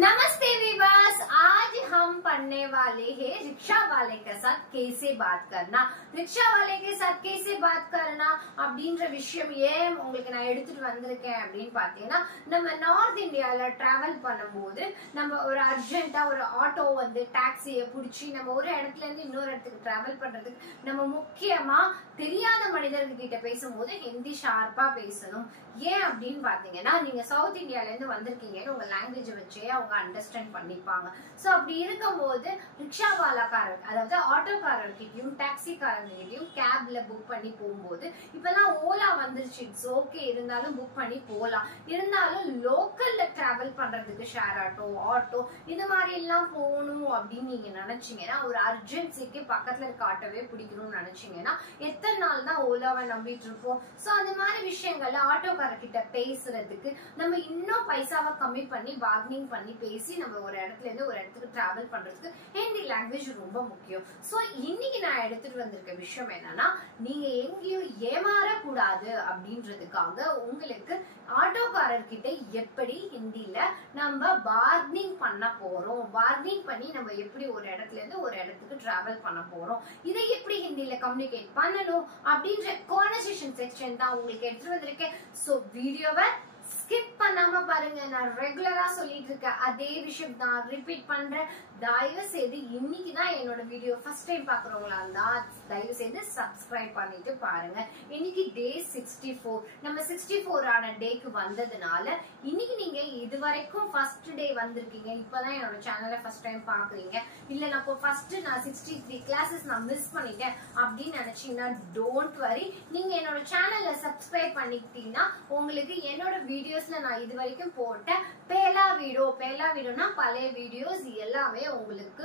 नमस्ते वीवर्स, आज हम पढ़ने वाले हैं रिक्शा वाले के साथ कैसे बात करना। रिक्शा वाले के साथ कैसे बात करना அப்படின்ற விஷயம் ஏன் உங்களுக்கு நான் எடுத்துட்டு வந்திருக்கேன் அப்படின்னு பாத்தீங்கன்னா, நம்ம நார்த் இந்தியால டிராவல் பண்ணும்போது நம்ம ஒரு அர்ஜென்ட்டா ஒரு ஆட்டோ வந்து டாக்ஸியை பிடிச்சி நம்ம ஒரு இடத்துல இருந்து இன்னொரு இடத்துக்கு டிராவல் பண்றதுக்கு நம்ம முக்கியமா தெரியாத மனிதர்கிட்ட பேசும்போது ஹிந்தி ஷார்ப்பா பேசணும். ஏன் அப்படின்னு பாத்தீங்கன்னா, நீங்க சவுத் இந்தியால இருந்து வந்திருக்கீங்கன்னு உங்க லாங்குவேஜ் வச்சே அவங்க அண்டர்ஸ்டாண்ட் பண்ணிப்பாங்க. சோ அப்படி இருக்கும்போது ரிக்ஷாவாலாக்காரர், அதாவது ஆட்டோக்காரர்கிட்டயும் டாக்ஸிக்காரர்கிட்டயும் கேப்ல புக் பண்ணி போகும்போது, இப்பெல்லாம் ஓலா வந்துருச்சு, இட்ஸ் ஓகே, இருந்தாலும் புக் பண்ணி போலாம். இருந்தாலும் லோக்கல்ல டிராவல் பண்றதுக்கு ஷேர் ஆட்டோ இந்த மாதிரி எல்லாம் போகணும் அப்படின்னு நீங்க நினைச்சீங்கன்னா, ஒரு அர்ஜென்சிக்கு பக்கத்துல இருக்க ஆட்டோவே பிடிக்கணும்னு நினைச்சீங்கன்னா எத்தனை நாள் தான் ஓலாவை நம்பிட்டு இருப்போம். சோ அந்த மாதிரி விஷயங்கள்ல ஆட்டோக்காரர்கிட்ட பேசுறதுக்கு நம்ம இன்னும் பைசாவை கம்மி பண்ணி பார்கனிங் பண்ணி பேசி நம்ம ஒரு இடத்துல இருந்து ஒரு இடத்துக்கு டிராவல் பண்றதுக்கு ஹிந்தி லாங்குவேஜ் ரொம்ப முக்கியம். சோ இன்னைக்கு நான் எடுத்துட்டு வந்திருக்க விஷயம் என்னன்னா, நீங்க எங்கேயும் ஏமாறக்கூடாது அப்படின்றதுக்காக உங்களுக்கு ஆட்டோக்காரர்கிட்ட எப்படி ஹிந்தில நம்ம பார்கனிங் பண்ண போறோம், பார்கனிங் பண்ணி நம்ம எப்படி ஒரு இடத்துல இருந்து ஒரு இடத்துக்கு டிராவல் பண்ண போறோம், இதை எப்படி ஹிந்தில கம்யூனிகேட் பண்ணணும் அப்படின்ற கான்வர்சேஷன் செக்ஷன் தான் உங்களுக்கு எடுத்துட்டு வந்திருக்கேன். சோ வீடியோவை ஸ்கிப் பண்ணாம பாருங்க. நான் ரெகுலரா சொல்லிட்டு இருக்க அதே விஷயம் தான் ரிப்பீட் பண்றேன். தயவு செய்து இன்னைக்கு தான் என்னோட வீடியோ ஃபர்ஸ்ட் டைம் பாக்குறவங்களா இருந்தா தயவு செய்து சப்ஸ்கிரைப் பண்ணிட்டு பாருங்க. இன்னைக்கு டே 64, நம்ம 64 ஆன டேக்கு வந்ததுனால இன்னைக்கு நீங்க இது வரைக்கும் ஃபர்ஸ்ட் டே வந்திருக்கீங்க, இப்பதான் என்னோட சேனலை ஃபர்ஸ்ட் டைம் பாக்குறீங்க, இல்ல நான் ஃபர்ஸ்ட் நான் 63 கிளாஸஸ் நான் மிஸ் பண்ணிட்டேன் அப்படின்னு நினைச்சீங்கன்னா டோன்ட் வரி. நீங்க என்னோட சேனலை சப்ஸ்கிரைப் பண்ணிக்கிட்டீங்கன்னா உங்களுக்கு என்னோட வீடியோஸ்ல நான் இது வரைக்கும் போட்ட பேலா வீடியோனா பழைய வீடியோஸ் எல்லாமே உங்களுக்கு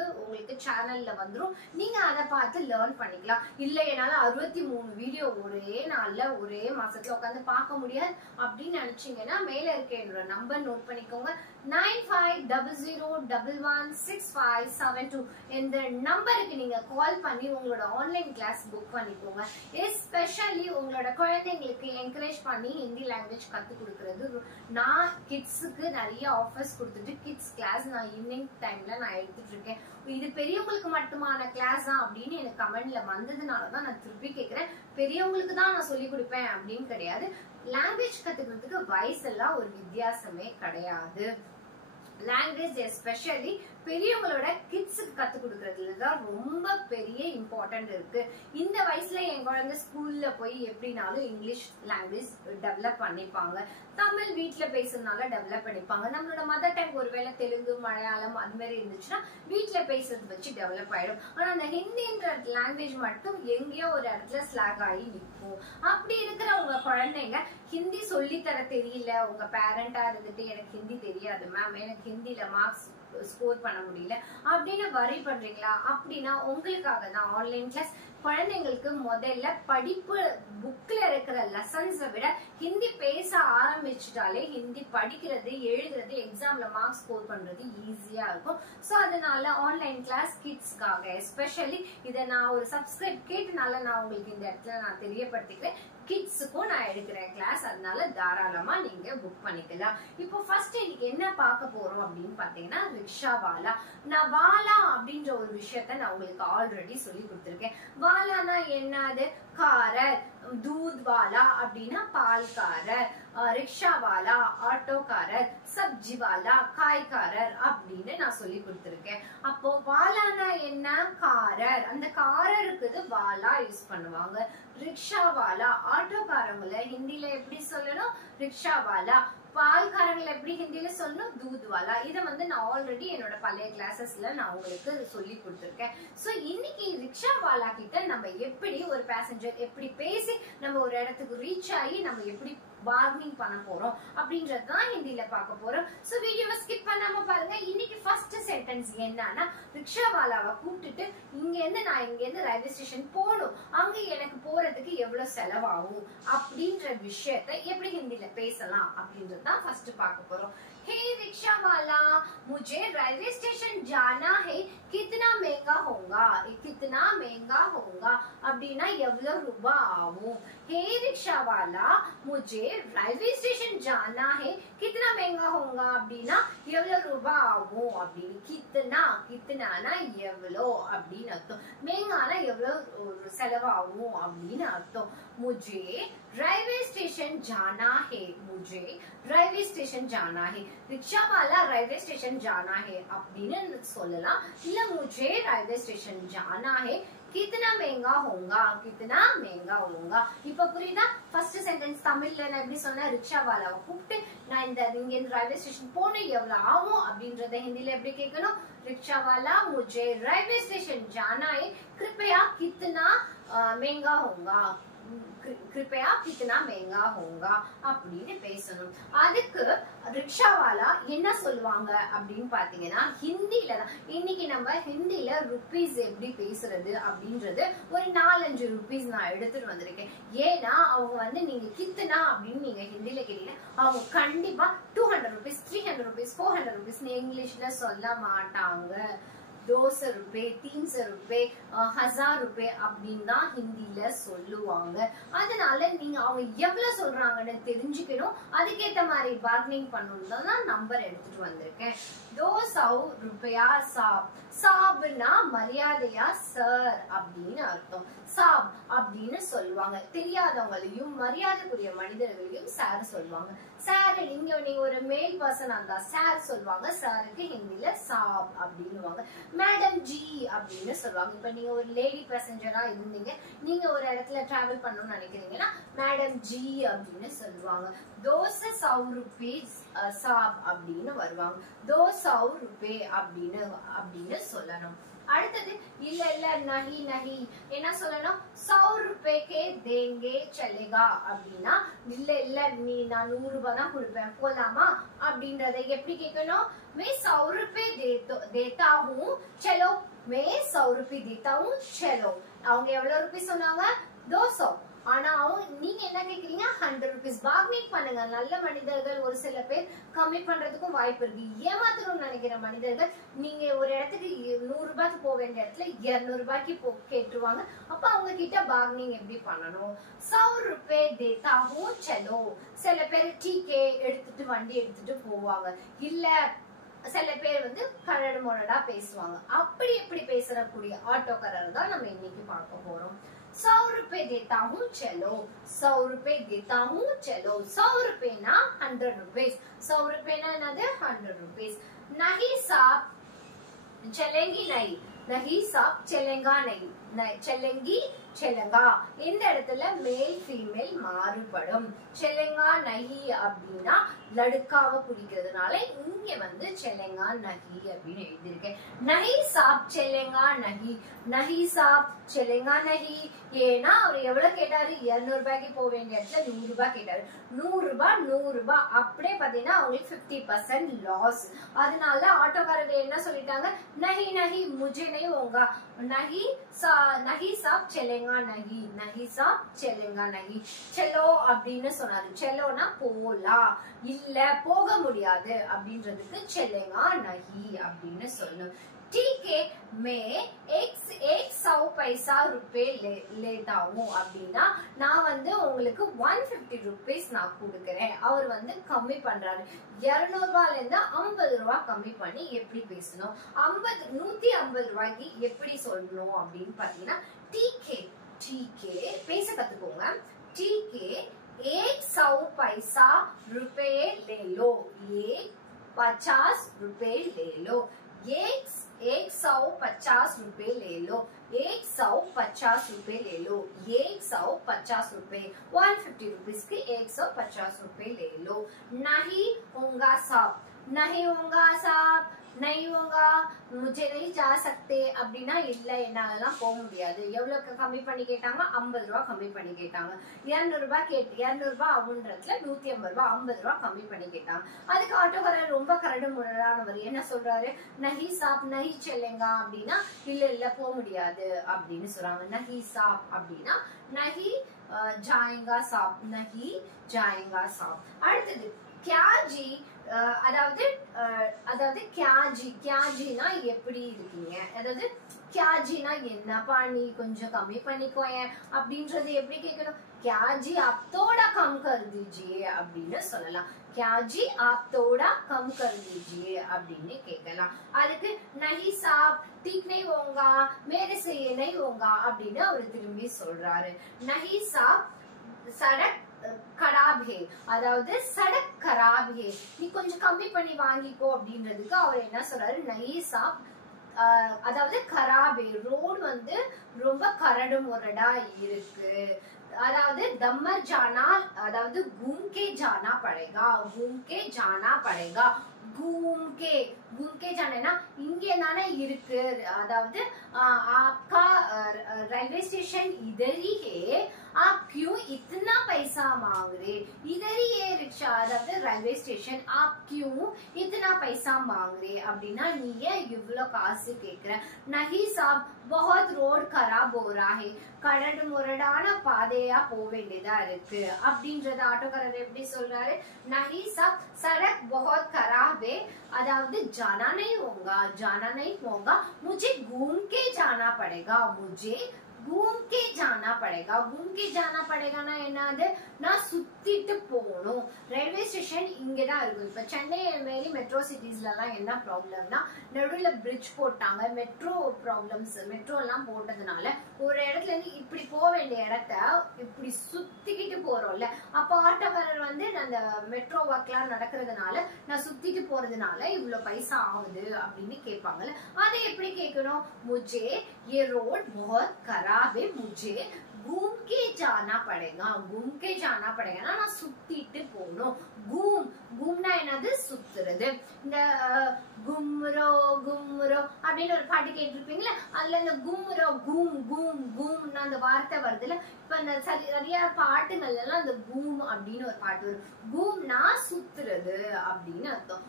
சேனல்ல வந்துரும். நீங்க அதை பார்த்து லேர்ன் பண்ணிக்கலாம். இல்ல என்னால 63 வீடியோ ஒரே நாள்ல ஒரே மாசத்துல உட்காந்து பார்க்க முடியாது அப்படின்னு நினைச்சீங்கன்னா மேல இருக்க என்னோட நம்பர் நோட் பண்ணிக்கோங்க. 9500116572 இந்த நம்பருக்கு நீங்க கால் பண்ணி உங்களோட ஆன்லைன் கிளாஸ் புக் பண்ணிக்கோங்க. எஸ்பெஷலி உங்களோட குழந்தைங்களுக்கு என்கரேஜ் பண்ணி ஹிந்தி லாங்குவேஜ் கத்து கொடுக்கறது. நான் கிட்ஸுக்கு நிறைய ஆஃபர்ஸ் கொடுத்துட்டு கிட்ஸ் கிளாஸ் நான் ஈவினிங் டைம்ல நான் எடுத்துட்டு இருக்கேன். இது பெரியவங்களுக்கு மட்டுமான கிளாஸா அப்படின்னு எனக்கு கமெண்ட்ல வந்ததுனாலதான் நான் திருப்பி கேட்கிறேன். பெரியவங்களுக்கு தான் நான் சொல்லி கொடுப்பேன் அப்படின்னு கிடையாது. லாங்குவேஜ் கத்துக்கிறதுக்கு வயசெல்லாம் ஒரு வித்தியாசமே கிடையாது. லாங்குவேஜ் எஸ்பெஷலி பெரியவங்களோட கிட்ஸுக்கு கத்து கொடுக்கறதுலதான் ரொம்ப பெரிய இம்பார்ட்டன்ட் இருக்கு. இந்த வயசுல என் குழந்தை ஸ்கூல்ல போய் எப்படினாலும் இங்கிலீஷ் லாங்குவேஜ் டெவலப் பண்ணிப்பாங்க, தமிழ் வீட்டுல பேசுறதுனால டெவலப் பண்ணிப்பாங்க. நம்மளோட மதர் டங் ஒருவேளை தெலுங்கு மலையாளம் அது மாதிரி இருந்துச்சுன்னா வீட்டுல பேசுறது வச்சு டெவலப் ஆயிடும். ஆனா அந்த ஹிந்தின்ற லாங்குவேஜ் மட்டும் எங்கேயோ ஒரு இடத்துல ஸ்லாக் ஆகி நிற்கும். அப்படி இருக்கிற உங்க குழந்தைங்க ஹிந்தி சொல்லி தர தெரியல, உங்க பேரண்டா இருந்துட்டு எனக்கு ஹிந்தி தெரியாது மேம், எனக்கு ஹிந்தில மார்க்ஸ் ஸ்கோர் பண்ண முடியல அப்படின்னு வரி பண்றீங்களா? அப்படின்னா உங்களுக்காக தான் ஆன்லைன் கிளாஸ். குழந்தைங்களுக்கு முதல்ல படிப்பு புக்ல இருக்கிற லெசன்ஸை விட ஹிந்தி பேச ஆரம்பிச்சுட்டாலே ஹிந்தி படிக்கிறது எழுதுறது எக்ஸாம்ல மார்க்ஸ் ஸ்கோர் பண்றது ஈஸியா இருக்கும். சோ அதனால ஆன்லைன் கிளாஸ் கிட்ஸ்க்காக எஸ்பெஷலி இதை நான் ஒரு சப்ஸ்கிரைப் கேட்டனால நான் உங்களுக்கு இந்த இடத்துல நான் தெரியப்படுத்திக்கிறேன். கிட்ஸுக்கும் நான் எடுக்கிறேன் கிளாஸ், அதனால தாராளமா நீங்க புக் பண்ணிக்கலாம். இப்போ ஃபர்ஸ்ட் இன்னைக்கு என்ன பார்க்க போறோம் அப்படின்னு பாத்தீங்கன்னா, ரிக்ஷாவாலா. நான் வாலா அப்படின்ற ஒரு விஷயத்த நான் உங்களுக்கு ஆல்ரெடி சொல்லி கொடுத்துருக்கேன். வாலானா என்னது? காரர். தூத் வாலா அப்படின்னா பால்காரர், ரிக்ஷாவாலா ஆட்டோக்காரர், சப்ஜி வாலா காய்காரர் அப்படின்னு நான் சொல்லி கொடுத்துருக்கேன். அப்போ வாலானா என்ன? காரர். அந்த காரருக்கு வாலா யூஸ் பண்ணுவாங்க. ரிக்ஷாவாலா ஆட்டோக்காரங்கள ஹிந்தில எப்படி சொல்லணும்? ரிக்ஷாவாலா. பால்காரங்களை எப்படி ஹிந்தில சொல்லணும்? தூத்வாலா. இதை வந்து நான் ஆல்ரெடி என்னோட பழைய கிளாஸஸ்ல நான் உங்களுக்கு சொல்லி கொடுத்துருக்கேன். சோ இன்னைக்கு ரிக்ஷாவாலா கிட்ட நம்ம எப்படி ஒரு பேசஞ்சர் எப்படி பேசி நம்ம ஒரு இடத்துக்கு ரீச் ஆகி நம்ம எப்படி பார்கனிங் பண்ண போறோம் அப்படின்றதுதான் ஹிந்தில பார்க்க போறோம். சோ வீடியோவை ஸ்கிப் பண்ணாம பாருங்க. இன்னைக்கு ஃபர்ஸ்ட் சென்டென்ஸ் என்னன்னா, ரிக்ஷாவாலாவை கூப்பிட்டுட்டு இங்க இருந்து ரயில்வே ஸ்டேஷன் போகணும், அங்க எனக்கு போறதுக்கு எவ்வளவு செலவாகும் அப்படின்ற விஷயத்த எப்படி ஹிந்தில பேசலாம் அப்படின்றதுதான் ஃபர்ஸ்ட் பார்க்க போறோம். हे रिक्शा वाला, मुझे रेलवे स्टेशन जाना है कितना महंगा होगा कितना महंगा होगा அப்படினா எவ்வளவு ரூபாய் ஆகும் हे रिक्शा वाला मुझे रेलवे स्टेशन जाना है कितना महंगा होगा அப்படினா எவ்வளவு ரூபாய் ஆகும் அப்படி कितना कितनाனா எவ்வளவு அப்படினு அர்த்தம் महंगाனா எவ்வளவு செலவாகும் அப்படினு அர்த்தம் मुझे रेलवे स्टेशन जाना है मुझे रेलवे स्टेशन जाना है रिक्शा वाला रेलवे स्टेशन जाना है அப்படின்னு சொல்லலாம் இல்ல मुझे रेलवे स्टेशन जाना है कितना महंगा होगा कितना महंगा होगा இப்ப புரியுதா ஃபர்ஸ்ட் சென்டென்ஸ் தமிழ்ல நான் எப்படி சொன்னா ரிக்ஷா வாலாவை கூப்பிட்டு நான் இந்த இங்க இருந்து ரயில்வே ஸ்டேஷன் போன எவ்வளவு ஆகும் அப்படின்றத ஹிந்தில எப்படி கேட்கணும் रिक्शा वाला मुझे रेलवे स्टेशन जाना है कृपया कितना महंगा होगा कृपया कितना महंगा होगा அப்படின்னு பேசணும் அதுக்கு ரிக்ஷாவாலா என்ன சொல்லுவாங்க அப்படின்னு பாத்தீங்கன்னா ஹிந்தில தான் இன்னைக்கு நம்ம ஹிந்தில ருபீஸ் எப்படி பேசுறது அப்படின்றது ஒரு 4-5 ருபீஸ் நான் எடுத்துட்டு வந்திருக்கேன் ஏன்னா அவங்க வந்து நீங்க கித்தனா அப்படின்னு நீங்க ஹிந்தில கேட்டீங்கன்னா அவங்க கண்டிப்பா 200 ருபீஸ் 300 ருபீஸ் 400 ருபீஸ் இங்கிலீஷ்ல சொல்ல மாட்டாங்க 200 रुपए 300 रुपए 1000 रुपए அப்படின்னு தான் ஹிந்தில சொல்லுவாங்க அதனால நீங்க அவங்க எவ்வளவு சொல்றாங்கன்னு தெரிஞ்சுக்கணும் அதுக்கேத்த மாதிரி பார்கெனிங் பண்ணனும் தான் நம்பர் எடுத்துட்டு வந்திருக்கேன் 200 रुपया साहब சாப்னா மரியாதையா சார் அப்படின்னு அர்த்தம் சாப் அப்படின்னு சொல்லுவாங்க தெரியாதவங்களையும் மரியாதைக்குரிய மனிதர்களையும் சார் சொல்லுவாங்க சார் நீங்க ஒரு மேல் பர்சன் இருந்தா சார் சொல்லுவாங்க சாருக்கு ஹிந்தில சாப் அப்படின்னுவாங்க மேடம் ஜி அப்படின்னு சொல்லுவாங்க இப்ப நீங்க ஒரு லேடி பேசஞ்சரா இருந்தீங்க நீங்க ஒரு இடத்துல டிராவல் பண்ணணும்னு நினைக்கிறீங்கன்னா மேடம் ஜி அப்படின்னு சொல்லுவாங்க 200 rupees சாப் அப்படின்னு வருவாங்க 200 रुपए அப்படின்னு சொல்லணும் அடுத்தது இல்ல இல்ல நஹி நஹி என்ன சொல்லணும் 100 रुपए के देंगे चलेगा அப்படினா இல்ல இல்ல நீ நான் 100 ரூபாய் தான் கொடுப்பேன் போலாமா அப்படின்றதை எப்படி கேட்கணும் मैं 100 रुपए देता हूं चलो मैं 100 रुपए देता हूं चलो அவங்க எவ்வளவு ரூபாய் சொன்னாங்க 200 ஆனா நீங்க என்ன கேக்குறீங்க 100 rupees பார்கெனிங் பண்ணுங்க நல்ல மனிதர்கள் ஒரு சில பேர் கம்மி பண்றதுக்கும் வாய்ப்பு இருக்கு ஏமாத்தணும்னு நினைக்கிற மனிதர்கள் நீங்க ஒரு இடத்துக்கு 100 ரூபாய்க்கு போக வேண்டிய இடத்துல 200 ரூபாய்க்கு கேட்டுருவாங்க அப்ப அவங்க கிட்ட பார்கெனிங் எப்படி பண்ணணும் 100 रुपए देता हूं चलो சில பேர் டீக்கே எடுத்துட்டு வண்டி எடுத்துட்டு போவாங்க இல்ல சில பேர் வந்து கரடு முரடா பேசுவாங்க அப்படி எப்படி பேசக்கூடிய ஆட்டோக்காரர் தான் நம்ம இன்னைக்கு பார்க்க போறோம் 100 रुपए देता हूँ चलो 100 रुपए देता हूँ चलो 100 रुपए ना 100 rupees 100 रुपए ना 100 rupees नहीं साहब चलेंगी नहीं नहीं साहब चलेगा नहीं चलेंगी चलेगा இந்த இடத்துல மேல் ஃபீமேல் மாறுபடும் चलेगा नहीं அப்படினா லடுக்காவை குறிக்கிறதுனால இங்க வந்து चलेगा नहीं அப்படினு எழுதிருக்கேன் नहीं साहब चलेगा नहीं नहीं साहब चलेगा नहीं ஏனா அவர் எவ்வளவு கேட்டாரு 200 ரூபாய்க்கு போக வேண்டிய இடத்துல 100 ரூபாய் கேட்டாரு 100 ரூபாய் அப்படியே பாத்தீங்கன்னா அவங்களுக்கு 50% லாஸ் அதனால ஆட்டோக்காரர் என்ன சொல்லிட்டாங்க नहीं नहीं मुझे नहीं होगा नहीं साहब चलेगा नहीं नहीं साहब चलेगा नहीं चलो அப்படின்னு சொன்னாரு चलोனா போலாம் இல்ல போக முடியாது அப்படின்றதுக்கு चलेगा नहीं அப்படின்னு சொல்லணும் ठीक है मैं 100 पैसा रुपए लेता हूँ அப்படின்னா நான் வந்து உங்களுக்கு 150 rupees நான் கொடுக்கிறேன் அவர் வந்து கம்மி பண்றாரு 200 ரூபாயில இருந்து 50 ரூபாய் கம்மி பண்ணி எப்படி பேசணும் 150 ரூபாய்க்கு எப்படி சொல்லணும் அப்படின்னு பாத்தீங்கன்னா ठीक है பேச கத்துக்கோங்க ठीक है 100 पैसा रुपए ले लो 50 रुपए ले लो 150 रुपए ले लो 150 रुपए ले लो 150 रुपए 150 rupees के 150 रुपए ले लो नहीं होगा साहब नहीं होगा साहब नहीं होगा मुझे नहीं जा सकते அப்படினா இல்ல என்னால போக முடியாது எவ்வளவு கம்மி பண்ணி கேட்டாங்க 50 ரூபாய் கம்மி பண்ணி கேட்டாங்க 200 ரூபாய் 200 ரூபாய் அப்படின்றதுல 150 ரூபாய் 50 ரூபாய் கம்மி பண்ணி கேட்டாங்க அதுக்கு ஆட்டோக்காரர் ரொம்ப கரடு முரடானவர் என்ன சொல்றாரு नहीं साहब नहीं चलेगा அப்படினா இல்ல இல்ல போக முடியாது அப்படின்னு சொல்றாங்க नहीं साहब அப்படினா नहीं जाएगा साहब नहीं जाएगा साहब அடுத்து क्या जी அதாவது அதாவது கியாஜினா எப்படி இருக்கீங்க, அதாவது கியாஜினா என்னப்பா நீ கொஞ்சம் கம்மி பண்ணிக்கோயேன் அப்படின்றது எப்படி கேட்கணும், கியாஜி आप थोड़ा कम कर दीजिए அப்படின்னு சொல்லலாம். கியாஜி आप थोड़ा कम कर दीजिए அப்படின்னு கேட்கலாம். அதுக்கு नहीं साहब ठीक नहीं होगा, मेरे से ये नहीं होगा அப்படின்னு அவர் திரும்பி சொல்றாரு. नहीं साहब सड़क खराब है, அதாவது சடக் खराब है, நீ கொஞ்சம் கம்மி பண்ணி வாங்கிக்கோ அப்படின்றதுக்கு அவர் என்ன சொல்றாரு, नहीं साहब அதாவது खराब है, ரோடு வந்து ரொம்ப கரடு முரடா இருக்கு, अदावद दम्मर जाना अदावद घूम के जाना पड़ेगा, घूम के जाना पड़ेगा, घूम के जाना ना इंगे नाना इरुक्कु, अदावद आपका रेलवे स्टेशन इधर ही है, आप क्यों इतना पैसा मांग रहे, इधर ही है रिक्शा अदावद रेलवे स्टेशन, आप क्यों इतना पैसा मांग रहे அப்படினா நீ ஏன் இவ்ளோ காசு கேக்குற, नहीं साहब बहुत रोड खराब हो रहा है, கரடு முரடான பாதையா போக வேண்டியதா இருக்கு அப்படிங்கறத ஆட்டோக்காரர் எப்படி சொல்றாரு, नहीं साहब सड़क बहुत खराब है, अदावद जाना नहीं होगा, मुझे घूम के जाना पड़ेगा, मुझे घूम के जाना पड़ेगा, घूम के जाना पड़ेगा ना என்னது, நான் சுத்திட்டு போணும். ரயில்வே ஸ்டேஷன் இங்க தான் இருக்கு. இப்ப சென்னை மாரி மெட்ரோ சிட்டிஸ்ல எல்லாம் என்ன ப்ராப்ளம்னா, நடுவுல பிரிட்ஜ் போட்டாங்க, மெட்ரோ ப்ராப்ளம்ஸ், மெட்ரோ எல்லாம் போட்டதுனால ஒரு இடத்துல இருந்து இப்படி போக வேண்டிய இடத்த இப்படி சுத்திக்கிட்டு போறோம்ல, அப்ப ஆட்டோக்காரர் வந்து அந்த மெட்ரோ ஒர்க்லாம் நடக்கிறதுனால நான் சுத்திட்டு போறதுனால இவ்வளவு பைசா ஆகுது அப்படின்னு கேட்பாங்கல்ல, அதை எப்படி கேட்கணும், मुझे ये रोड बहुत खराब है, मुझे घूम के जाना पड़ेगा, घूम के जाना पड़ेगा ना நான் சுத்திட்டு போணும். घूमना என்னது சுத்துறது. இந்த கும்ரோ அப்படின்னு ஒரு பாட்டு கேட்டிருப்பீங்களா, அதுல இந்த கும்ரோ கூம்னா அந்த வார்த்தை வருதுல, இப்ப இந்த சரியா பாட்டுகள் எல்லாம் அந்த கூம் அப்படின்னு ஒரு பாட்டு வரும். கூம்னா சுத்துறது அப்படின்னு அர்த்தம்,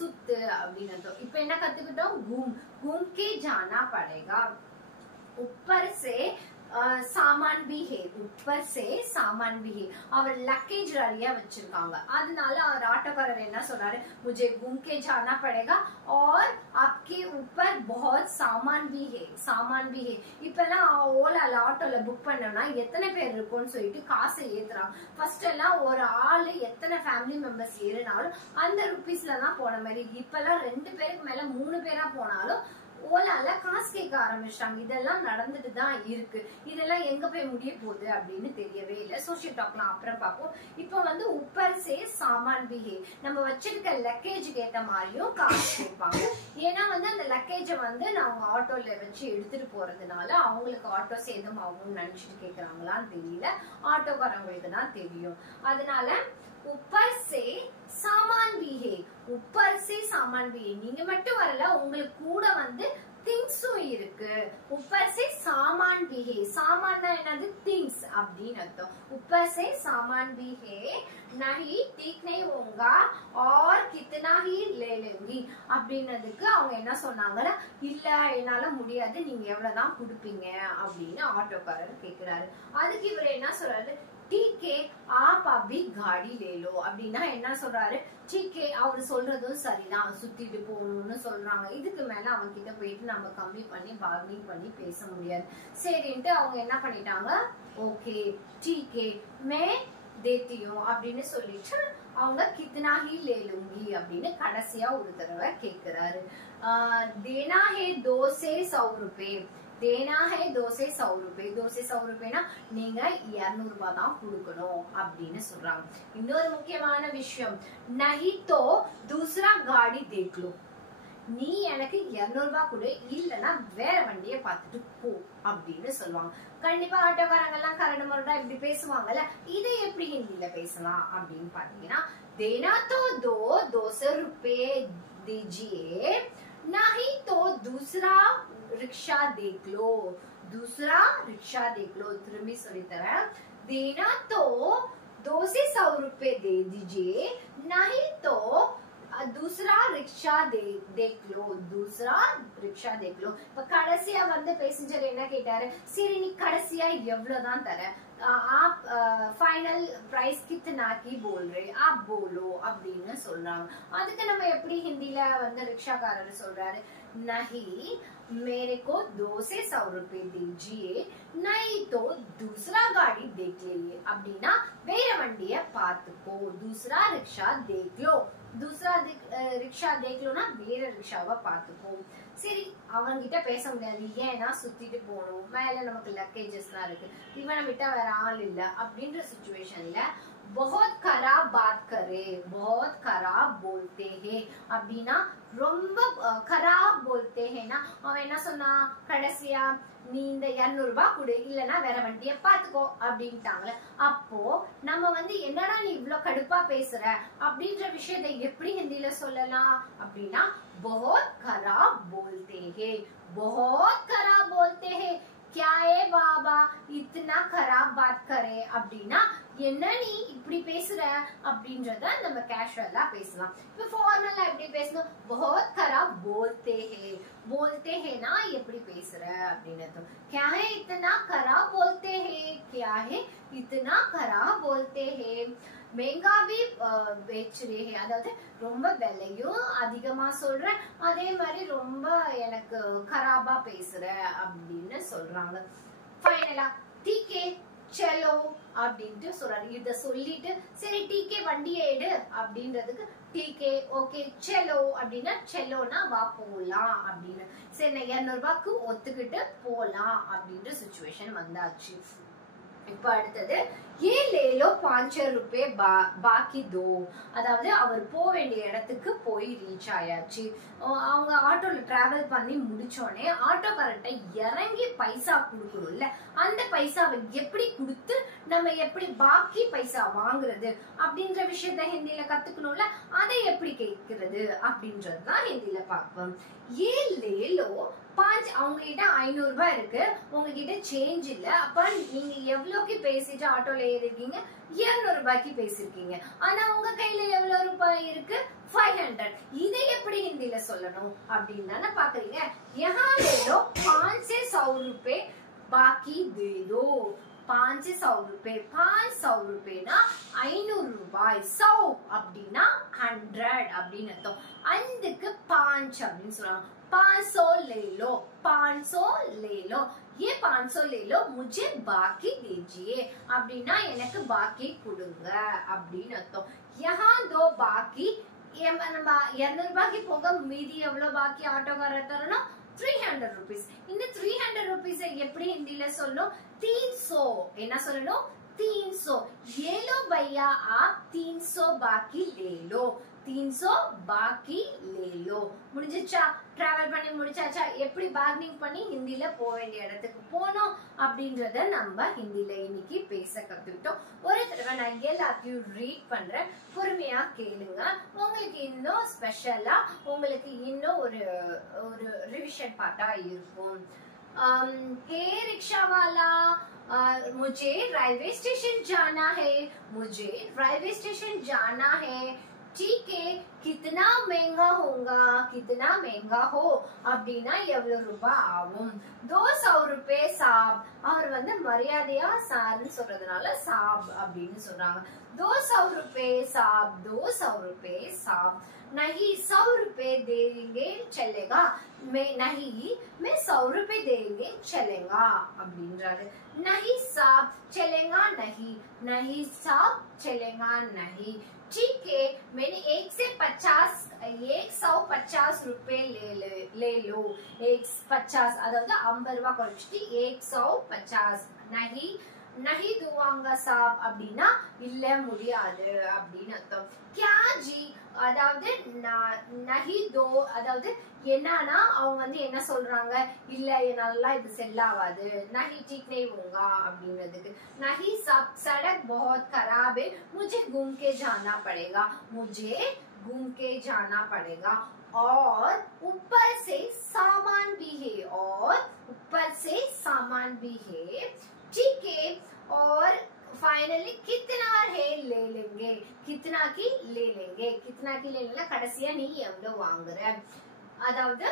சுத்து அப்படின்னு அர்த்தம். இப்ப என்ன கத்துக்கிட்டோம், घूम के जाना पड़ेगा, ऊपर से सामान भी है, ऊपर से सामान भी है, அவர் லக்கேஜ் நிறைய வச்சிருக்காங்க, அதனால அவர் ஆட்டோக்காரர் என்ன சொல்றாரு, मुझे घूम के जाना पड़ेगा और आपके ऊपर बहुत सामान भी है, सामान भी है. இப்பெல்லாம் ஓலால ஆட்டோல புக் பண்ணோம்னா எத்தனை பேர் இருக்கும்னு சொல்லிட்டு காசை ஏத்துறாங்க. ஃபர்ஸ்ட் எல்லாம் ஒரு ஆளு எத்தனை ஃபேமிலி மெம்பர்ஸ் ஏறினாலும் அந்த ருபீஸ்ல தான் போன மாதிரி, இப்பெல்லாம் 2 பேருக்கு மேல 3 பேரா போனாலும் ஓலால காசு கேட்க ஆரம்பிச்சிட்டாங்க. இதெல்லாம் நடந்துட்டு தான் இருக்கு. இதெல்லாம் எங்க போய் முடிய போகுது அப்படின்னு தெரியவே இல்லை. சோஷியல் டாக்லாம் அப்புறம் பார்ப்போம். இப்போ வந்து உப்பர் சே சாமான் பிஹே, நம்ம வச்சிருக்க லக்கேஜுக்கு ஏத்த மாதிரியும் காசு கேட்பாங்க. ஏன்னா வந்து அந்த லக்கேஜை வந்து அவங்க ஆட்டோல வச்சு எடுத்துட்டு போறதுனால அவங்களுக்கு ஆட்டோ சேதம் ஆகும்னு நினைச்சிட்டு கேட்கறாங்களான்னு தெரியல, ஆட்டோக்காரங்களுக்கு தான் தெரியும். அதனால ऊपर से सामान भी है, ऊपर से सामान भी है, நீங்க மட்டும் வரல, உங்களுக்கு கூட வந்து திங்ஸும் இருக்கு. ऊपर से सामान भी है, सामान என்னது திங்ஸ் அப்படின்னு அர்த்தம். ऊपर से सामान भी है, नहीं ठीक नहीं होगा और कितना ही ले लेंगी அப்படின்னதுக்கு அவங்க என்ன சொன்னாங்கன்னா, இல்ல என்னால முடியாது, நீங்க எவ்வளவுதான் கொடுப்பீங்க அப்படின்னு ஆட்டோக்காரர் கேக்குறாரு. அதுக்கு இவர் என்ன சொல்றாரு, ठीक है आप अभी गाड़ी ले लो அப்படின்னா என்ன சொல்றாரு, ठीक है அவர் சொல்றதும் சரிதான், சுத்திட்டு போகணும்னு சொல்றாங்க, இதுக்கு மேல அவங்க கிட்ட போயிட்டு நம்ம கம்மி பண்ணி பார்கெனிங் பண்ணி பேச முடியாது. சரின்ட்டு அவங்க என்ன பண்ணிட்டாங்க, ஓகே ठीक है मैं देती हूं அப்படின்னு சொல்லிட்டு அவங்க कितना ही ले लूंगी அப்படின்னு கடைசியா ஒரு தடவை கேக்குறாரு. देना है 2 से 100 रुपए, देना है 2 से 100 रुपए, 2 से 100 रुपएனா நீங்க 200 ரூபாய் தான் கொடுக்கணும் அப்படின்னு சொல்றாங்க. இன்னொரு முக்கியமான விஷயம், नहीं तो दूसरा गाड़ी देख लो, நீ எனக்கு 200 ரூபாய் கொடு, இல்லனா வேற வண்டியை பார்த்துட்டு போ அப்படின்னு சொல்லுவாங்க. கண்டிப்பா ஆட்டோக்காரங்க எல்லாம் கரடு முரடா இப்படி பேசுவாங்கல்ல, இதை எப்படி ஹிந்தில பேசலாம் அப்படின்னு பாத்தீங்கன்னா, देना तो दो 200 रुपए दीजिए, नहीं तो दूसरा रिक्शा देख लो, दूसरा रिक्शा देख लो. திரும்பி சொல்லி தரேன், देना तो 2 से 100 रुपए दे दीजिए, नहीं तो दूसरा रिक्शा देख लो, दूसरा रिक्शा देख लो. இப்ப கடைசியா வந்து பேசஞ்சர் என்ன கேட்டாரு, சரி நீ கடைசியா எவ்வளவுதான் தர, आप फाइनल प्राइस कितना की बोल रहे, आप बोलो அப்படின்னு சொல்றாங்க. அதுக்கு நம்ம எப்படி ஹிந்தில வந்து ரிக்ஷாக்காரர் சொல்றாரு, नहीं मेरे को 2 से 100 रुपए दीजिए, नहीं तो दूसरा गाड़ी देख लीजिए. அப்படின்னா வேற வண்டிய பாத்துக்கோ, दूसरा रिक्शा देख लो, दूसरा रिक्शा देख लो ना வேற ரிக்ஷாவை பாத்துக்கோ. சரி அவங்க கிட்ட பேச முடியாது, ஏன்னா சுத்திட்டு போகணும், மேல நமக்கு லக்கேஜஸ் எல்லாம் இருக்கு, இவனை விட்டா வேற ஆள் இல்ல அப்படின்ற சிச்சுவேஷன்ல बहुत खराब बात करे, बहुत खराब बोलते हैं அப்படின்னா ரொம்ப खराब बोलते हैं ना. அவன் என்ன சொன்னா, கடைசியா நீ இந்த 200 ரூபாய் கொடு, இல்லனா வேற வண்டிய பாத்துக்கோ அப்படின்ட்டாங்க. அப்போ நம்ம வந்து என்னடா நீ இவ்ளோ கடுப்பா பேசுற அப்படின்ற விஷயத்தை எப்படி ஹிந்தில சொல்லலாம் அப்படின்னா बहुत खराब बोलते हैं, बहुत खराब बोलते हैं. क्या है बाबा इतना खराब बात करे அப்படின்னா என்ன நீ இப்படி பேசுற அப்படின்றத நம்ம கேஷுவலா பேசலாம். இப்ப ஃபார்மலா எப்படி பேசணும், बहुत खराब बोलते हैं, बोलते हैं ना எப்படி பேசுற அப்படின்னு அர்த்தம். क्या है इतना खराब बोलते हैं, क्या है इतना खराब बोलते हैं. महंगा भी बेच रहे हैं, அதாவது ரொம்ப விலையும் அதிகமா சொல்ற, அதே மாதிரி ரொம்ப எனக்கு खराबா பேசுற அப்படின்னு சொல்றாங்க. ஃபைனலா டீகே செலோ அப்படின்ட்டு சொல்றாரு. இத சொல்லிட்டு சரி டீகே வண்டியை எடு அப்படின்றதுக்கு டீகே ஓகே செலோ அப்படின்னா செலோனா வா போலாம் அப்படின்னு. சரி நான் 200 ரூபாய்க்கு ஒத்துக்கிட்டு போலாம் அப்படின்ற சிச்சுவேஷன் வந்தாச்சு. இப்ப அடுத்தது ये ले लो 500 रुपए बाकी दो, அதாவது அவர் போக வேண்டிய இடத்துக்கு போய் ரீச் ஆயாச்சு. அவங்க ஆட்டோல டிராவல் பண்ணி முடிச்சோடனே ஆட்டோக்காரர்கிட்ட இறங்கி பைசா கொடுக்கணும்ல, அந்த பைசாவை எப்படி கொடுத்து நம்ம எப்படி பாக்கி பைசா வாங்குறது அப்படின்ற விஷயத்த ஹிந்தில கத்துக்கணும்ல, அதை எப்படி கேட்கறது அப்படின்றதுதான் ஹிந்தில பார்ப்போம். ये ले लो 5, அவங்க கிட்ட 500 ரூபாய் இருக்கு, உங்ககிட்ட சேஞ்ச் இல்ல, அப்ப நீங்க எவ்வளவுக்கு பேசிட்டு ஆட்டோல ஏறிருக்கீங்க, 200 ரூபாய்க்கு பேசிருக்கீங்க. ஆனா உங்க கையில எவ்வளவு ரூபாய் இருக்கு, 500. இதை எப்படி ஹிந்தில சொல்லணும் அப்படின்னு தானே பாக்குறீங்க. यहाँ ले लो 5 से 100 रुपए बाकी दे दो, 5 से 100 रुपए, 500 रुपएனா 500 ரூபாய், 100 அப்படின்னா 100 அப்படின்னு அர்த்தம். அதுக்கு 5 அப்படின்னு சொல்றாங்க. 500 ले लो, 500 ले लो, ये 500 ले लो, मुझे बाकी दीजिए அப்படின்னா எனக்கு பாக்கி கொடுங்க அப்படின்னு அர்த்தம். यहाँ दो बाकी, நம்ம 200 ரூபாய்க்கு போக மீதி எவ்வளவு பாக்கி ஆட்டோக்காரர் தரணும், 300 rupees. இந்த 300 rupees எப்படி ஹிந்தில சொல்லணும், 300. என்ன சொல்லணும், 300. ये लो भैया आप 300 बाकी ले लो, 300 बाकी ले लो. முடிஞ்சிச்சா, டிராவல் பண்ணி முடிச்சாச்சா, எப்படி பார்கனிங் பண்ணி ஹிந்தில போக வேண்டிய இடத்துக்கு போனோம் அப்படின்றத நம்ம ஹிந்தில இன்னைக்கு பேச கத்துக்கிட்டோம். ஒரு தடவை நான் எல்லாத்தையும் ரீட் பண்றேன், பொறுமையா கேளுங்க. உங்களுக்கு இன்னும் ஸ்பெஷலா உங்களுக்கு இன்னும் ஒரு ரிவிஷன் பார்ட்டா இருக்கும். हे रिक्शा वाला, मुझे रेलवे स्टेशन जाना है, मुझे रेलवे स्टेशन जाना है. ठीक है, कितना महंगा होगा, कितना महंगा हो அப்படின்னா எவ்வளவு ரூபாய் ஆகும். 200 रुपए साहब, அவர் வந்து மரியாதையா சார்னு சொல்றதுனால சாப் அப்படின்னு சொல்றாங்க. 200 रुपए साहब, 200 रुपए साहब. नहीं 100 रुपए देंगे चलेगा, नहीं मैं 100 रुपए देंगे चलेगा அப்படின்றாரு. नहीं साहब चलेगा नहीं, नहीं साहब चलेगा नहीं. ठीक है, मैंने 150 रुपए ले लो, 150 அதாவது 50 ரூபாய் குறைச்சிட்டு 150. नहीं नहीं दूंगा साहब அப்படின்னா இல்ல முடியாது அப்படின்னு அர்த்தம். क्या जी, அதாவது नहीं दो, அதாவது என்னன்னா அவங்க வந்து என்ன சொல்றாங்க, இல்ல நல்லா இது செல் ஆகாது, नहीं ठीक नहीं होगा அப்படிங்கிறதுக்கு. नहीं सब सड़क बहुत खराब है, मुझे घूम के जाना पड़ेगा, मुझे घूम के जाना पड़ेगा. और ऊपर से सामान भी है, और ऊपर से सामान भी है. ठीक है, और फाइनली कितना है ले लेंगे, कितना की ले लेंगे, कितना की ले लेना கடைசியா நீ எவ்வளவு வாங்குற, அதாவது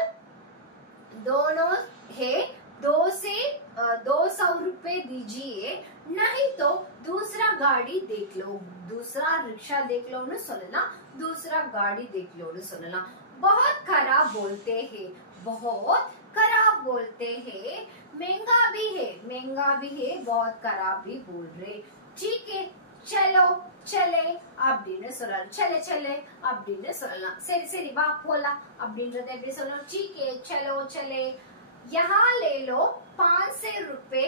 दोनों है 200 रुपए दीजिए, नहीं तो दूसरा गाड़ी देख लो, दूसरा रिक्शा देख लो न சொல்லலாம், दूसरा गाड़ी देख लो न சொல்லலாம். बहुत खराब बोलते हैं, बहुत खराब बोलते हैं, महंगा भी है, बहुत खराब भी बोल रहे. ठीक है चलो चले அப்படின்னு சொல்லலாம், चले चले அப்படின்னு சொல்லலாம். சரி சரி வா போலாம் அப்படின்றத எப்படி சொல்லணும்? ठीक है चलो चले. यहाँ ले लो 500 रुपए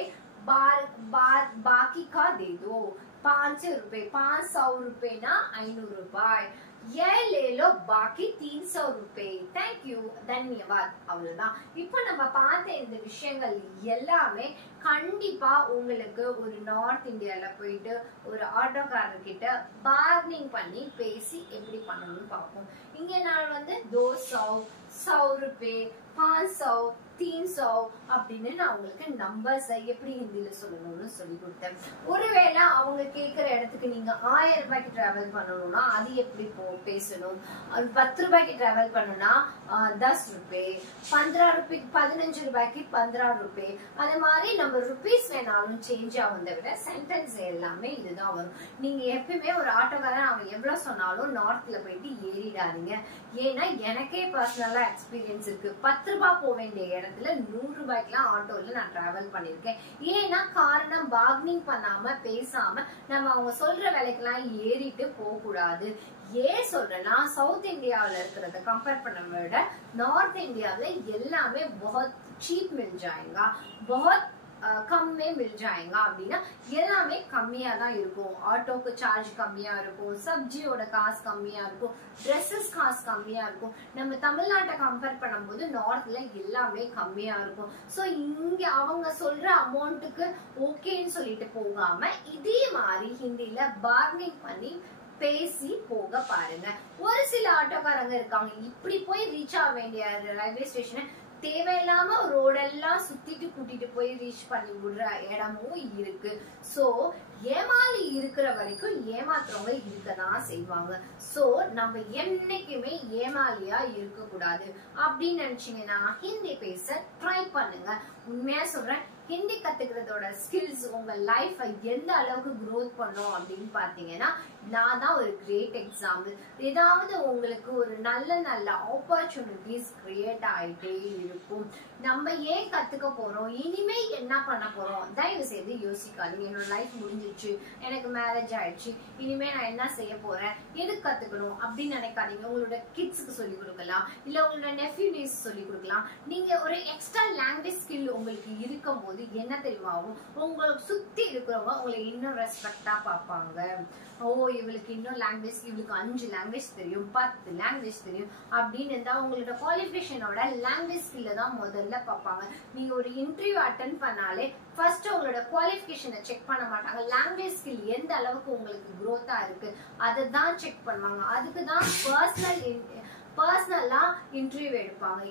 बाकी का दे दो. 500 रुपए, 500 रुपए ना 500 रुपए. ये ले लो बाकी 300 रुपए. थैंक यू, धन्यवाद. அவ்வளவுதான். இப்போ நம்ம பார்த்த இந்த விஷயங்கள் எல்லாமே கண்டிப்பா உங்களுக்கு ஒரு நார்த் இந்தியால போயிட்டு ஒரு ஆட்டோக்காரர் கிட்ட பார்கெனிங் பண்ணி பேசி எப்படி பண்ணணும்னு பார்ப்போம். இங்க நான் வந்து 200, 100 रुपए, 500, 300 அப்படின்னு நான் உங்களுக்கு நம்பர்ஸ் எப்படி ஹிந்தில சொல்லணும்னு சொல்லி கொடுத்தேன். ஒருவேளை அவங்க கேக்குற இடத்துக்கு நீங்க 1000 ரூபாய்க்கு டிராவல் பண்ணணும்னா அது எப்படி பேசணும்? 10 ரூபாய்க்கு டிராவல் பண்ணணும்னா 10 रुपए, 15 ரூபாய்க்கு 15 रुपए. அதே மாதிரி நம்ம ருபீஸ் வேணாலும் சேஞ்ச் ஆகும், தவிர சென்டென்ஸ் எல்லாமே இதுதான் வரும். நீங்க எப்பயுமே ஒரு ஆட்டோக்காரன் அவன் எவ்வளவு சொன்னாலும் நார்த்ல போயிட்டு ஏறிடாதீங்க. ஏன்னா எனக்கே பர்சனலா எக்ஸ்பீரியன்ஸ் இருக்கு. 10 ரூபாய் போக வேண்டிய இடத்துல 100 ரூபாய்க்குலாம் ஆட்டோல நான் டிராவல் பண்ணிருக்கேன். ஏன்னா காரணம் பார்கெனிங் பண்ணாம பேசாம நம்ம அவங்க சொல்ற வேலைக்கெல்லாம் ஏறிட்டு போக கூடாது. ஏன் சொல்றேன்னா சவுத் இந்தியாவில இருக்கிறத கம்பேர் பண்ண விட நார்த் இந்தியாவில எல்லாமே बहुत चीप मिल जाएगा, बहुत कम में मिल जाएगा அப்படின்னா எல்லாமே கம்மியா தான் இருக்கும். ஆட்டோக்கு சார்ஜ் கம்மியா இருக்கும், சப்ஜியோட காசு கம்மியா இருக்கும், ட்ரெஸ்ஸஸ் காசு கம்மியா இருக்கும். நம்ம தமிழ்நாட்டை கம்பேர் பண்ணும்போது நார்த்ல எல்லாமே கம்மியா இருக்கும். சோ இங்க அவங்க சொல்ற அமௌண்ட்டுக்கு ஓகேன்னு சொல்லிட்டு போகாம இதே மாதிரி ஹிந்தில பார்கெனிங் பண்ணி பேசி போக பாருங்க. ஒரு சில ஆட்டோக்காரங்க இருக்காங்க இப்படி போய் ரீச் ஆக வேண்டிய ரயில்வே ஸ்டேஷனை தேவையில்லாம ரோடெல்லாம் சுத்திட்டு கூட்டிட்டு போய் ரீச் பண்ணி விடுற இடமும் இருக்கு. சோ ஏமாளி இருக்கிற வரைக்கும் ஏமாத்துறவங்க இருக்கதான் செய்வாங்க. சோ நம்ம என்னைக்குமே ஏமாளியா இருக்க கூடாது அப்படின்னு நினைச்சீங்கன்னா ஹிந்தி பேச ட்ரை பண்ணுங்க. உண்மையா சொல்றேன், ஹிந்தி கத்துக்கிறதோட ஸ்கில்ஸ் உங்க லைஃப் எந்த அளவுக்கு க்ரோத் பண்ணும் அப்படின்னு பாத்தீங்கன்னா நான் தான் ஒரு கிரேட் எக்ஸாம்பிள். ஏதாவது உங்களுக்கு ஒரு நல்ல நல்ல ஆப்பர்ச்சுனிட்டிஸ் கிரியேட் ஆயிட்டே இருக்கும். நம்ம ஏன் கத்துக்க போறோம், இனிமே என்ன பண்ண போறோம், தயவு செய்து யோசிக்காதீங்க. என்னோட லைஃப் முடிஞ்சிருச்சு, எனக்கு மேரேஜ் ஆயிடுச்சு, இனிமே நான் என்ன செய்ய போறேன், எது கத்துக்கணும் அப்படின்னு நினைக்காதீங்க. உங்களோட கிட்ஸுக்கு சொல்லி கொடுக்கலாம், இல்ல உங்களோட நெஃப்யூ நீஸ் சொல்லி கொடுக்கலாம். நீங்க ஒரு எக்ஸ்ட்ரா லாங்குவேஜ் ஸ்கில் உங்களுக்கு இருக்கும் போது என்ன தெரியுமாவும், உங்களுக்கு சுத்தி இருக்கிறவங்க உங்களை இன்னும் ரெஸ்பெக்டா பார்ப்பாங்க. ஓ இவளுக்கு இன்னும் லாங்குவேஜ், இவளுக்கு 5 லாங்குவேஜ் தெரியும், 10 லாங்குவேஜ் தெரியும் அப்படின்னு இருந்தா உங்களோட குவாலிஃபிகேஷனோட லாங்குவேஜ் ஸ்கில்ல தான் முதல்ல பார்ப்பாங்க. நீங்க ஒரு இன்டர்வியூ அட்டென்ட் பண்ணாலே ஃபர்ஸ்ட் உங்களோட குவாலிஃபிகேஷனை செக் பண்ண மாட்டாங்க, லாங்குவேஜ் ஸ்கில் எந்த அளவுக்கு உங்களுக்கு growth-ஆ இருக்கு அதை தான் செக் பண்ணுவாங்க. அதுக்கு தான் பர்சனலா இன்டர்வியூ எடுப்பாங்க.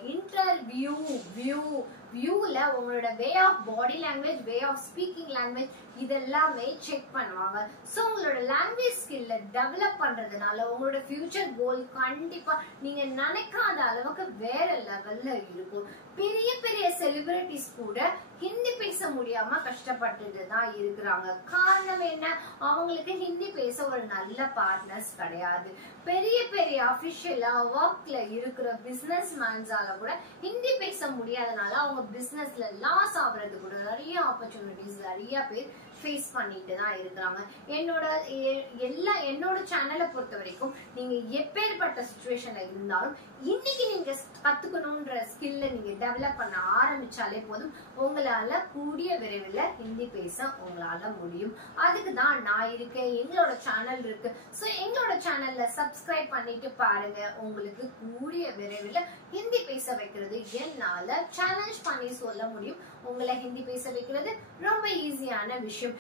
வியூல உங்களோட way of body language, way of speaking language இதெல்லாமே செக் பண்ணுவாங்க. சோ உங்களோட லாங்குவேஜ் ஸ்கில்ல டெவலப் பண்றதுனால உங்களோட ஃபியூச்சர் கோல் கண்டிப்பா நீங்க நினைக்காத அளவுக்கு வேற லெவல்ல இருக்கும். பெரிய பெரிய செலிபிரிட்டிஸ் கூட ஹிந்தி பேச முடியாம கஷ்டப்பட்டு தான் இருக்கிறாங்க. காரணம் என்ன, அவங்களுக்கு ஹிந்தி பேச ஒரு நல்ல பார்ட்னர்ஸ் கிடையாது. பெரிய பெரிய அபிஷியலா ஒர்க்ல இருக்கிற பிசினஸ் மேன்ஸால கூட ஹிந்தி பேச முடியாதனால அவங்க பிசினஸ்ல லாஸ் ஆகுறது கூட நிறைய ஆப்பர்ச்சுனிட்டிஸ் நிறைய பேர் ஃபேஸ் பண்ணிட்டு தான் இருக்காங்க. என்னோட சேனலை பொறுத்த வரைக்கும் நீங்க எப்பேற்பட்ட சிச்சுவேஷன்ல இருந்தாலும் இன்னைக்கு நீங்க கத்துக்கணும்ன்ற ஸ்கில்ல நீங்க டெவலப் பண்ண ஆரம்பிச்சாலே போதும், உங்களால கூடிய விரைவில் ஹிந்தி பேச உங்களால முடியும். அதுக்கு தான் நான் இருக்கேன், எங்களோட சேனல் இருக்கு. சோ எங்களோட சேனல்ல சப்ஸ்கிரைப் பண்ணிட்டு பாருங்க. உங்களுக்கு கூடிய விரைவில் ஹிந்தி பேச வைக்கிறது என்னால சேலஞ்ச் பண்ணி சொல்ல முடியும். உங்களை ஹிந்தி பேச வைக்கிறது ரொம்ப ஈஸியான விஷயம்.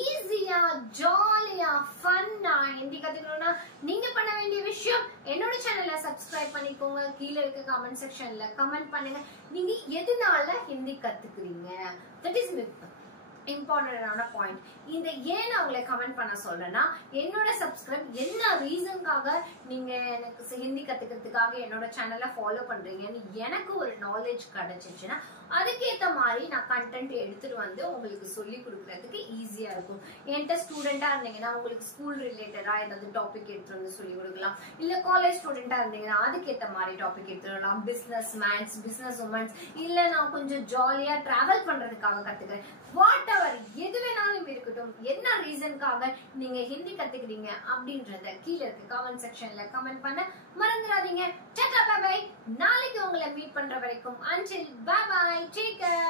ஈஸியா ஜாலியா ஃபன்னா ஹிந்தி கத்துக்கணும்னா நீங்க பண்ண வேண்டிய விஷயம் என்னோட சேனலை சப்ஸ்கிரைப் பண்ணிக்கோங்க. கீழே இருக்க கமெண்ட் செக்ஷன்ல கமெண்ட் பண்ணுங்க நீங்க எதனால ஹிந்தி கத்துக்கிறீங்க. தட் இஸ் இம்பார்ட்டன்டான பாயிண்ட். இந்த ஏன் நான் உங்களை கமெண்ட் பண்ண சொல்றேன்னா, என்னோட சப்ஸ்கிரைப் என்ன ரீசனுக்காக நீங்க எனக்கு ஹிந்தி கத்துக்கிறதுக்காக என்னோட சேனலை ஃபாலோ பண்றீங்கன்னு எனக்கு ஒரு நாலேஜ் கிடைச்சிச்சுன்னா அதுக்கேற்ற மாதிரி நான் கண்டென்ட் எடுத்துட்டு வந்து உங்களுக்கு சொல்லி கொடுக்கறதுக்கு ஈஸியா இருக்கும். என்கிட்ட ஸ்டூடெண்டா இருந்தீங்கன்னா உங்களுக்கு ஸ்கூல் ரிலேட்டடா ஏதாவது டாபிக் எடுத்துட்டு வந்து சொல்லி கொடுக்கலாம். இல்ல காலேஜ் ஸ்டூடெண்டா இருந்தீங்கன்னா அதுக்கேற்ற மாதிரி டாபிக் எடுத்துட்டு வரலாம். பிசினஸ் மேன்ஸ், பிசினஸ் உமன்ஸ், இல்ல நான் கொஞ்சம் ஜாலியா டிராவல் பண்றதுக்காக கத்துக்கிறேன், வாட் எவர் எது வேணாலும் இருக்கட்டும். என்ன ரீசனுக்காக நீங்க ஹிந்தி கத்துக்கிறீங்க அப்படின்றத கீழே இருக்க கமெண்ட் செக்ஷன்ல கமெண்ட் பண்ண மறந்துடாதீங்க. Tata bye bye. நாளைக்கு உங்களை மீட் பண்ற வரைக்கும் until bye bye, take care.